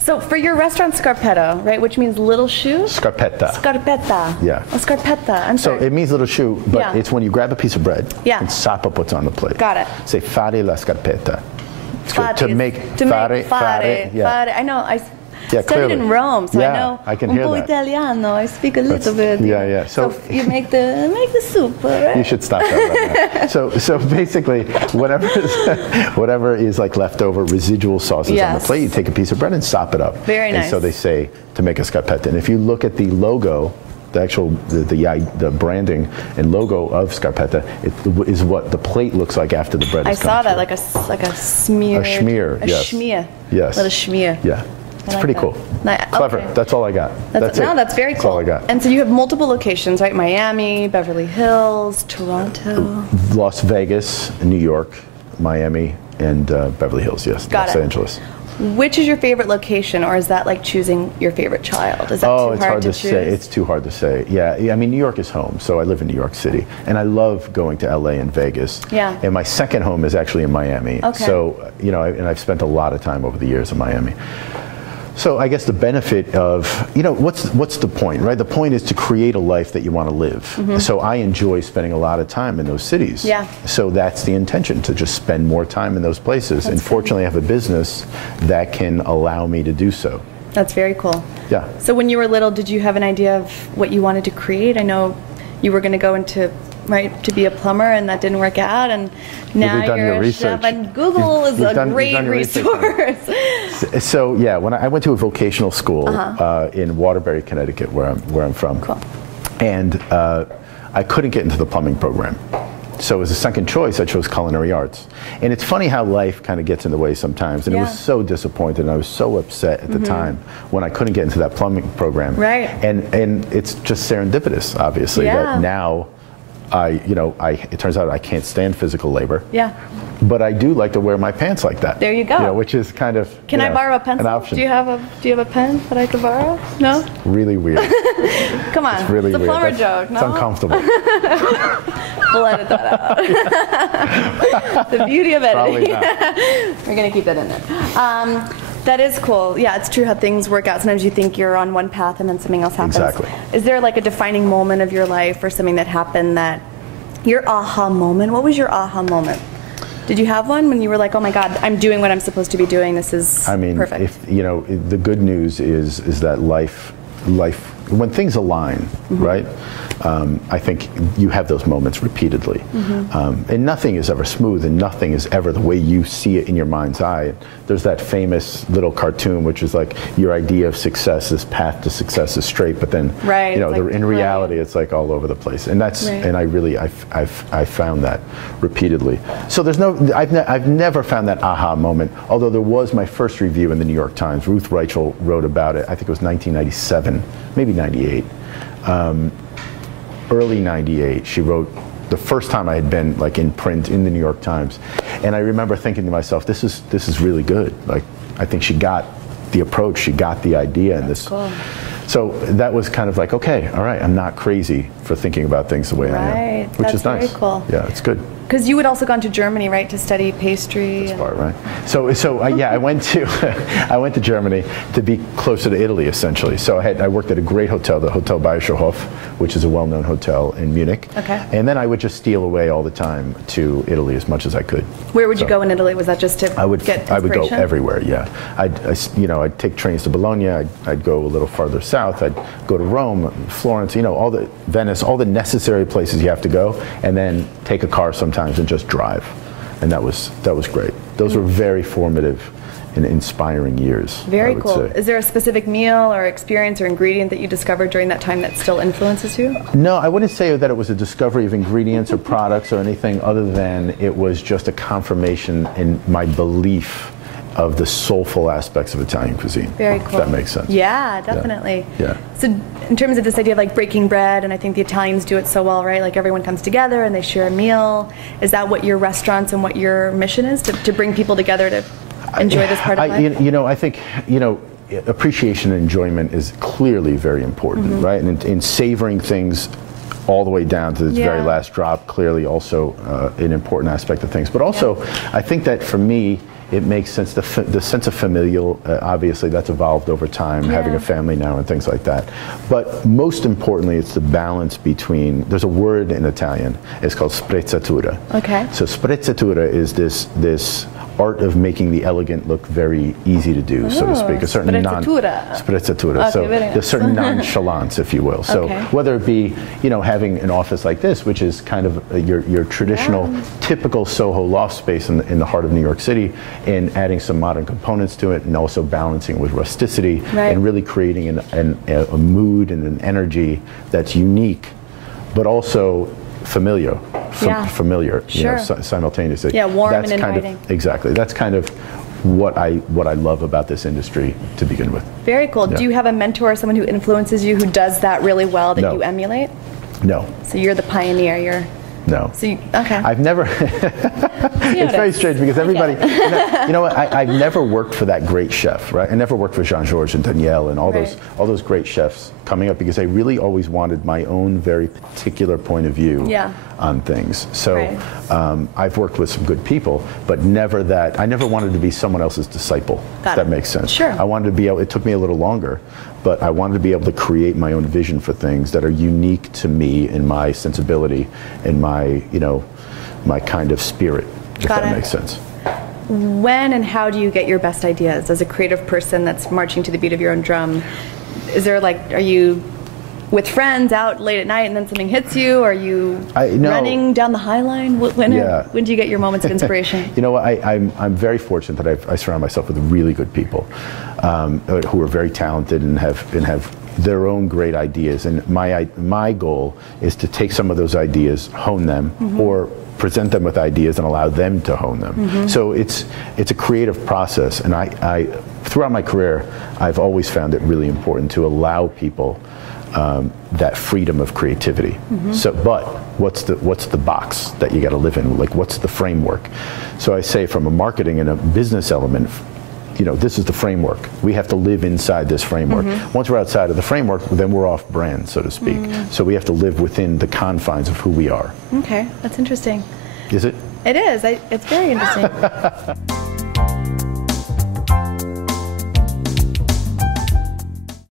So for your restaurant Scarpetta, right, which means little shoe? Scarpetta. Scarpetta. Yeah. Oh, Scarpetta. I'm sorry. So it means little shoe, but Yeah. it's when you grab a piece of bread Yeah. and sop up what's on the plate. Got it. Say fare la scarpetta. It's good. To make fare. Yeah. I know. I Yeah, studied clearly. in Rome, so Yeah, I know I can un hear po' that. Italiano. I speak a little bit. Yeah, yeah. So you make the soup, right? You should stop that right now. So basically, whatever is like leftover residual sauces on the Yes. plate, you take a piece of bread and sop it up. Very nice. And so they say to make a scarpetta. And if you look at the logo, the actual the branding and logo of Scarpetta, it is what the plate looks like after the bread I is saw that, through. like a smear. A schmear, A yes. schmear. Yes. A little schmear. Yeah. It's like pretty that. cool. Clever. Okay. That's all I got. That's it. No, that's very That's cool. all I got. And so you have multiple locations, right? Miami, Beverly Hills, Toronto. Las Vegas, New York, Miami, and Beverly Hills, yes. Got Los it. Angeles. Which is your favorite location, or is that like choosing your favorite child? Is that Oh, too it's hard to say. choose? It's too hard to say. Yeah, I mean, New York is home, so I live in New York City, and I love going to LA and Vegas. Yeah. And my second home is actually in Miami. Okay. So, you know, and I've spent a lot of time over the years in Miami. So I guess the benefit of, you know, what's the point, right? The point is to create a life that you want to live. So I enjoy spending a lot of time in those cities. Yeah. So that's the intention, to just spend more time in those places. And fortunately, I have a business that can allow me to do so. That's very cool. Yeah. So when you were little, did you have an idea of what you wanted to create? I know you were going to go into, right, to be a plumber, and that didn't work out, and now done you're your a chef, research. and Google is a great your research. resource. So yeah, when I went to a vocational school in Waterbury, Connecticut, where I'm from, Cool. and I couldn't get into the plumbing program. So as a second choice, I chose culinary arts. And it's funny how life kind of gets in the way sometimes. And I was so disappointed, and I was so upset at the time when I couldn't get into that plumbing program. Right. And it's just serendipitous, obviously, Yeah. that now it turns out I can't stand physical labor. Yeah. But I do like to wear my pants like that. There you go. You know, which is kind of Can I borrow a pencil? an option. Do you have a pen that I could borrow? No? Really weird. Come on. It's really it's a weird. plumber joke, no? It's uncomfortable. We'll edit that out. The beauty of editing. Probably not. We're going to keep that in there. That is cool. Yeah, it's true how things work out. Sometimes you think you're on one path and then something else happens. Exactly. Is there like a defining moment of your life or something that happened that, your aha moment? What was your aha moment? Did you have one when you were like, oh my God, I'm doing what I'm supposed to be doing. This is perfect. If you know, the good news is that life, when things align, right? I think you have those moments repeatedly, and nothing is ever smooth, and nothing is ever the way you see it in your mind's eye. There's that famous little cartoon, which is like your idea of success, this path to success is straight, but then Right, you know, like, in reality, it's like all over the place, and that's and I found that repeatedly. So there's I've never found that aha moment. Although there was my first review in the New York Times. Ruth Reichel wrote about it. I think it was 1997, maybe 98. Early 98, she wrote the first time I had been like in print in the New York Times, and I remember thinking to myself, this is really good. Like, I think she got the approach, she got the idea, and this. Cool. So that was kind of like, okay, all right, I'm not crazy for thinking about things the way I am, which That's is nice. very cool. Yeah, it's good. Because you had also gone to Germany, right, to study pastry. That's part, right? So yeah, I went to Germany to be closer to Italy, essentially. So I worked at a great hotel, the Hotel Bayerischer, which is a well-known hotel in Munich. Okay. And then I would just steal away all the time to Italy as much as I could. Where would you go in Italy? Was that just to get inspiration? I would go everywhere. Yeah, I'd take trains to Bologna. I'd go a little farther south. I'd go to Rome, Florence. You know, all the Venice, all the necessary places you have to go, and then take a car sometimes and just drive, and that was great. Those were very formative and inspiring years. Very I would cool. say. Is there a specific meal or experience or ingredient that you discovered during that time that still influences you? No, I wouldn't say that it was a discovery of ingredients or products or anything other than it was just a confirmation in my belief of the soulful aspects of Italian cuisine. Very cool. If that makes sense. Yeah, definitely. Yeah. So in terms of this idea of like breaking bread, and I think the Italians do it so well, right? Like everyone comes together and they share a meal. Is that what your restaurants and what your mission is, to bring people together to enjoy this part of life? You know, I think, you know, appreciation and enjoyment is clearly very important, right? And in savoring things all the way down to the very last drop, clearly also an important aspect of things. But also, I think that for me, it makes sense. The sense of familial, obviously, that's evolved over time, having a family now and things like that. But most importantly, it's the balance between, there's a word in Italian, it's called sprezzatura. Okay. So sprezzatura is this art of making the elegant look very easy to do, so to speak. A certain sprezzatura. Okay, So there's certain nonchalance, if you will. So whether it be, having an office like this, which is kind of your traditional, typical Soho loft space in the heart of New York City, and adding some modern components to it, and also balancing with rusticity, and really creating a mood and an energy that's unique, but also familiar, simultaneously. Yeah, warm that's and kind inviting. Exactly. That's kind of what I love about this industry to begin with. Very cool. Yeah. Do you have a mentor, someone who influences you, who does that really well that No. you emulate? No. So you're the pioneer. No. So okay. I've never. It's very strange because everybody. You know what? I've never worked for that great chef, right? I never worked for Jean-Georges and Danielle and all those great chefs coming up, because I really always wanted my own very particular point of view on things. So I've worked with some good people, but never that. I never wanted to be someone else's disciple. If that makes sense. Sure. I wanted to be able. It took me a little longer, but I wanted to be able to create my own vision for things that are unique to me and my sensibility and my, my kind of spirit, if that makes sense. When and how do you get your best ideas as a creative person that's marching to the beat of your own drum? Is there are you with friends out late at night and then something hits you? Are you running down the High Line? When do you get your moments of inspiration? You know what? I'm very fortunate that I surround myself with really good people who are very talented and have their own great ideas. And my goal is to take some of those ideas, hone them, or present them with ideas and allow them to hone them. So it's a creative process, and I throughout my career I've always found it really important to allow people that freedom of creativity. So, but what's the box that you got to live in? Like, what's the framework? So I say, from a marketing and a business element, this is the framework. We have to live inside this framework. Once we're outside of the framework, then we're off brand, so to speak. So we have to live within the confines of who we are. Okay, that's interesting. Is it? It is. It's very interesting.